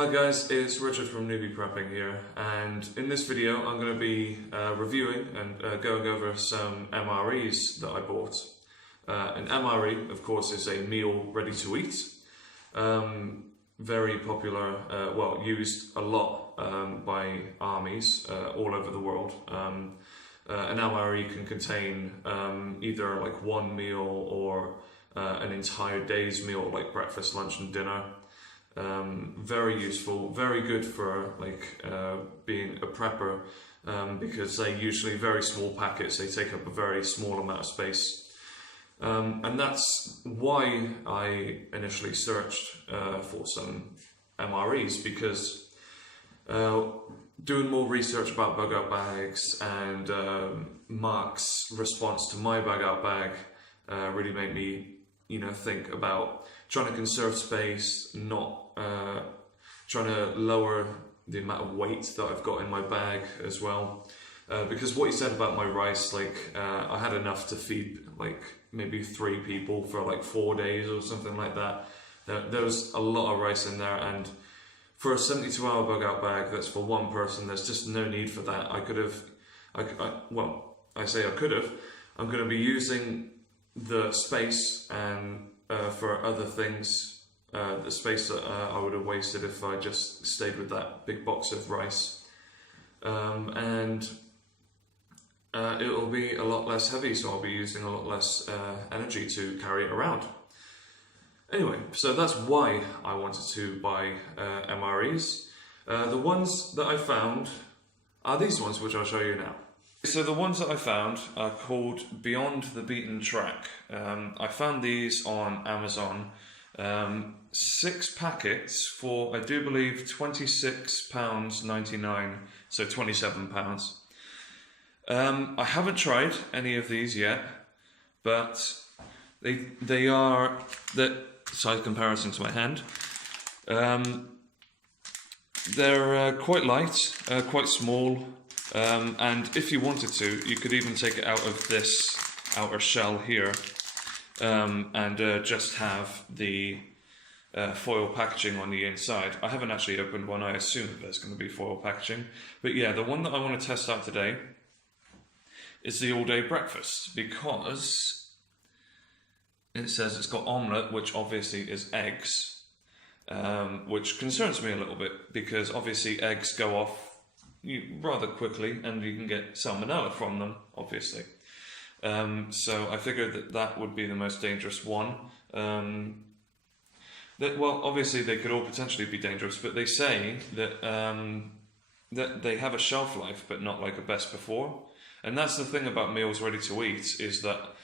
Hi guys, it's Richard from Newbie Prepping here, and in this video I'm going to be reviewing and going over some MREs that I bought. An MRE, of course, is a meal ready to eat. Very popular, well, used a lot by armies all over the world. An MRE can contain either like one meal or an entire day's meal, like breakfast, lunch and dinner. Very useful, very good for like being a prepper because they're usually very small packets. They take up a very small amount of space, and that's why I initially searched for some MREs, because doing more research about bug out bags and Mark's response to my bug out bag really made me think about trying to conserve space, not trying to lower the amount of weight that I've got in my bag as well. Because what you said about my rice, like I had enough to feed like maybe 3 people for like 4 days or something like that. There was a lot of rice in there, and for a 72-hour bug out bag that's for one person, there's just no need for that. I could have, well, I say I could have. I'm going to be using the space and for other things, the space that I would have wasted if I just stayed with that big box of rice, and it will be a lot less heavy, so I'll be using a lot less energy to carry it around. Anyway, so that's why I wanted to buy MREs. The ones that I found are these ones, which I'll show you now. So the ones that I found are called Beyond the Beaten Track. I found these on Amazon. 6 packets for, I do believe, £26.99, so £27. I haven't tried any of these yet, but they are, the size comparison to my hand, they're quite light, quite small, and if you wanted to, you could even take it out of this outer shell here and just have the foil packaging on the inside. I haven't actually opened one. I assume there's going to be foil packaging, but yeah, the one that I want to test out today is the all-day breakfast, because it says it's got omelette, which obviously is eggs, which concerns me a little bit, because obviously eggs go off rather quickly and you can get salmonella from them, obviously. So I figured that would be the most dangerous one. Well, obviously they could all potentially be dangerous, but they say that that they have a shelf life, but not like a best before. And that's the thing about meals ready to eat, is that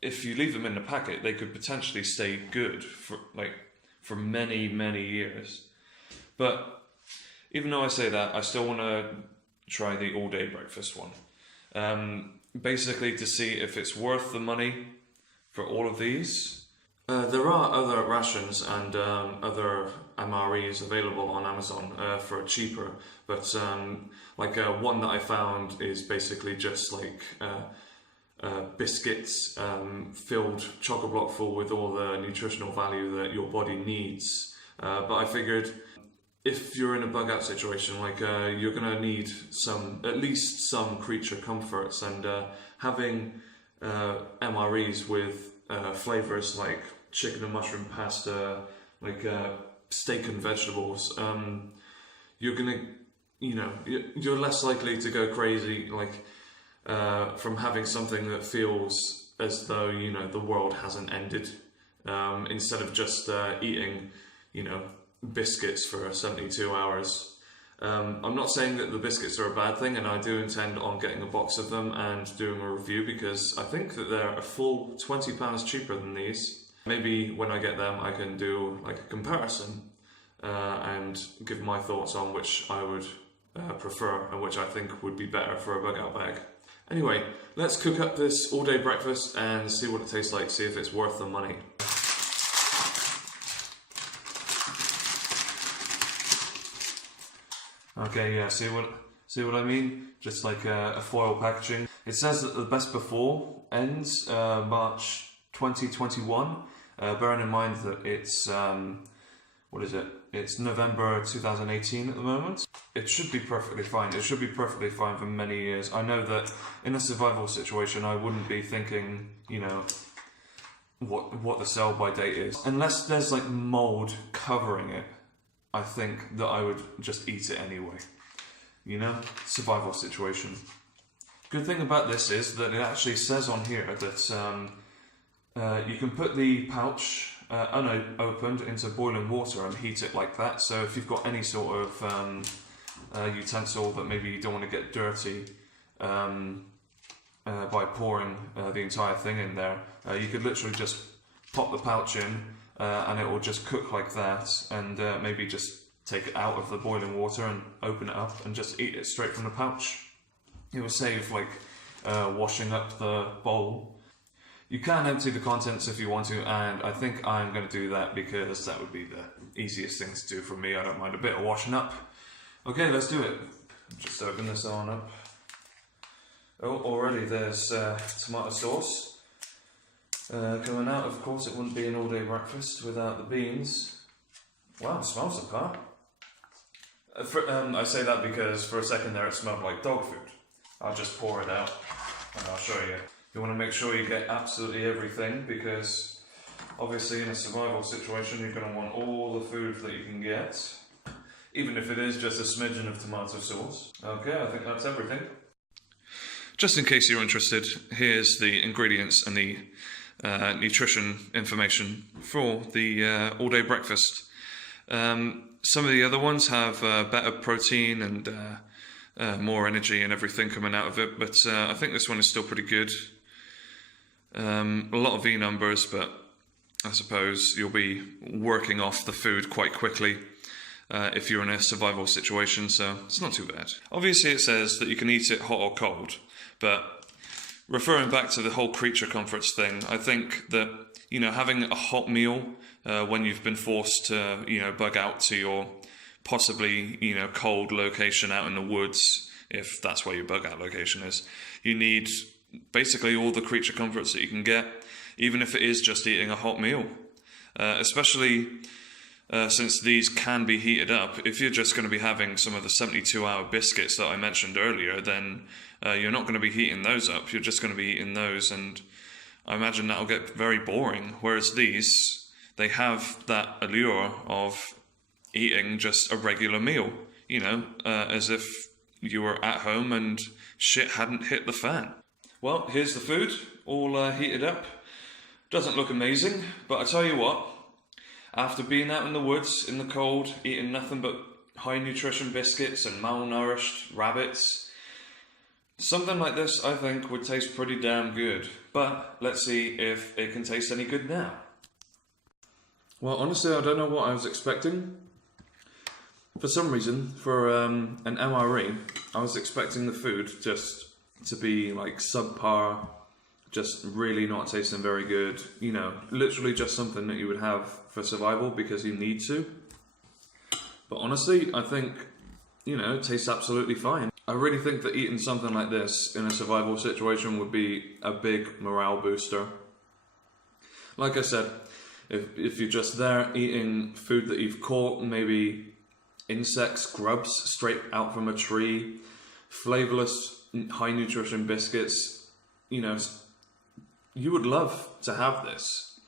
if you leave them in the packet, they could potentially stay good for many, many years. But even though I say that, I still want to try the all-day breakfast one. Basically to see if it's worth the money for all of these. There are other rations and other MREs available on Amazon for cheaper, but like one that I found is basically just like biscuits filled, chock-a-block full with all the nutritional value that your body needs. But I figured if you're in a bug out situation, like you're gonna need at least some creature comforts, and having MREs with flavors like chicken and mushroom pasta, like steak and vegetables, you're gonna, you're less likely to go crazy, like from having something that feels as though the world hasn't ended, instead of just eating biscuits for 72 hours. I'm not saying that the biscuits are a bad thing, and I do intend on getting a box of them and doing a review, because I think that they're a full £20 cheaper than these. Maybe when I get them I can do like a comparison and give my thoughts on which I would prefer and which I think would be better for a bug out bag. Anyway, let's cook up this all day breakfast and see what it tastes like, see if it's worth the money. Okay, yeah, see what I mean? Just like a foil packaging. It says that the best before ends March 2021. Bearing in mind that it's what is it? It's November 2018 at the moment. It should be perfectly fine. It should be perfectly fine for many years. I know that in a survival situation, I wouldn't be thinking, you know, what the sell by date is. Unless there's like mold covering it, I think that I would just eat it anyway. You know, survival situation. Good thing about this is that it actually says on here that you can put the pouch unopened into boiling water and heat it like that. So if you've got any sort of utensil that maybe you don't want to get dirty by pouring the entire thing in there, you could literally just pop the pouch in and it will just cook like that, and maybe just take it out of the boiling water and open it up and just eat it straight from the pouch. It will save like washing up the bowl. You can empty the contents if you want to, and I think I'm going to do that because that would be the easiest thing to do for me. I don't mind a bit of washing up. Okay, let's do it. Just open this on up. Oh, already there's tomato sauce coming out. Of course, it wouldn't be an all-day breakfast without the beans. Wow, it smells the car. I say that because for a second there it smelled like dog food. I'll just pour it out and I'll show you. You want to make sure you get absolutely everything, because obviously in a survival situation you're going to want all the food that you can get, even if it is just a smidgen of tomato sauce. Okay, I think that's everything. Just in case you're interested, here's the ingredients and the nutrition information for the all-day breakfast. Some of the other ones have better protein and more energy and everything coming out of it, but I think this one is still pretty good. A lot of V numbers, but I suppose you'll be working off the food quite quickly if you're in a survival situation, so it's not too bad. Obviously it says that you can eat it hot or cold, but referring back to the whole creature comforts thing, I think that, you know, having a hot meal when you've been forced to, you know, bug out to your possibly, you know, cold location out in the woods, if that's where your bug out location is, you need basically all the creature comforts that you can get, even if it is just eating a hot meal. Especially since these can be heated up. If you're just going to be having some of the 72-hour biscuits that I mentioned earlier, then you're not going to be heating those up. You're just going to be eating those, and I imagine that'll get very boring. Whereas these, they have that allure of eating just a regular meal, you know, as if you were at home and shit hadn't hit the fan. Well, here's the food, all heated up. Doesn't look amazing, but I tell you what, after being out in the woods, in the cold, eating nothing but high nutrition biscuits and malnourished rabbits, something like this I think would taste pretty damn good. But let's see if it can taste any good now. Well, honestly, I don't know what I was expecting. For some reason, for an MRE, I was expecting the food just to be like subpar, just really not tasting very good, you know, literally just something that you would have for survival because you need to. But honestly, I think, you know, it tastes absolutely fine. I really think that eating something like this in a survival situation would be a big morale booster. Like I said, if you're just there eating food that you've caught, maybe insects, grubs straight out from a tree, flavorless, high nutrition biscuits, you know, you would love to have this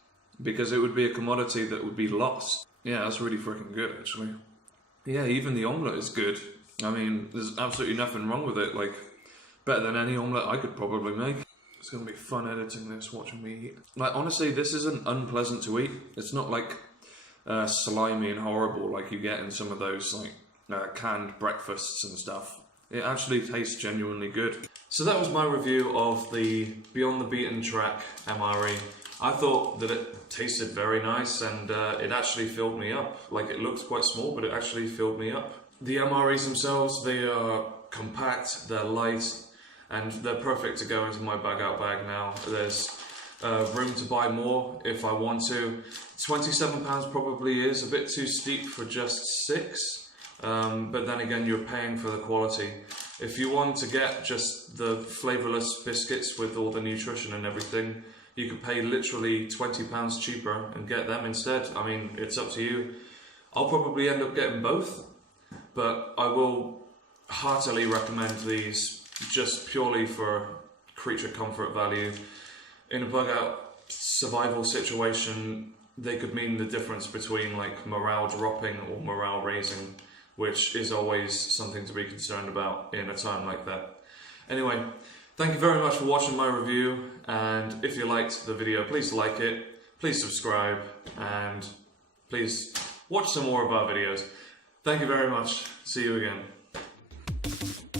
because it would be a commodity that would be lost. Yeah, that's really freaking good, actually. Yeah, even the omelette is good. I mean, there's absolutely nothing wrong with it. Like, better than any omelette I could probably make. It's going to be fun editing this, watching me eat. Like, honestly, this isn't unpleasant to eat. It's not like slimy and horrible like you get in some of those like canned breakfasts and stuff. It actually tastes genuinely good. So that was my review of the Beyond the Beaten Track MRE. I thought that it tasted very nice, and it actually filled me up. Like, it looked quite small, but it actually filled me up. The MREs themselves, they are compact, they're light, and they're perfect to go into my bag out bag now. There's room to buy more if I want to. £27 probably is a bit too steep for just 6. But then again, you're paying for the quality. If you want to get just the flavourless biscuits with all the nutrition and everything, you could pay literally £20 cheaper and get them instead. I mean, it's up to you. I'll probably end up getting both, but I will heartily recommend these just purely for creature comfort value. In a bug out survival situation, they could mean the difference between like morale dropping or morale raising, which is always something to be concerned about in a time like that. Anyway, thank you very much for watching my review, and if you liked the video, please like it, please subscribe, and please watch some more of our videos. Thank you very much. See you again.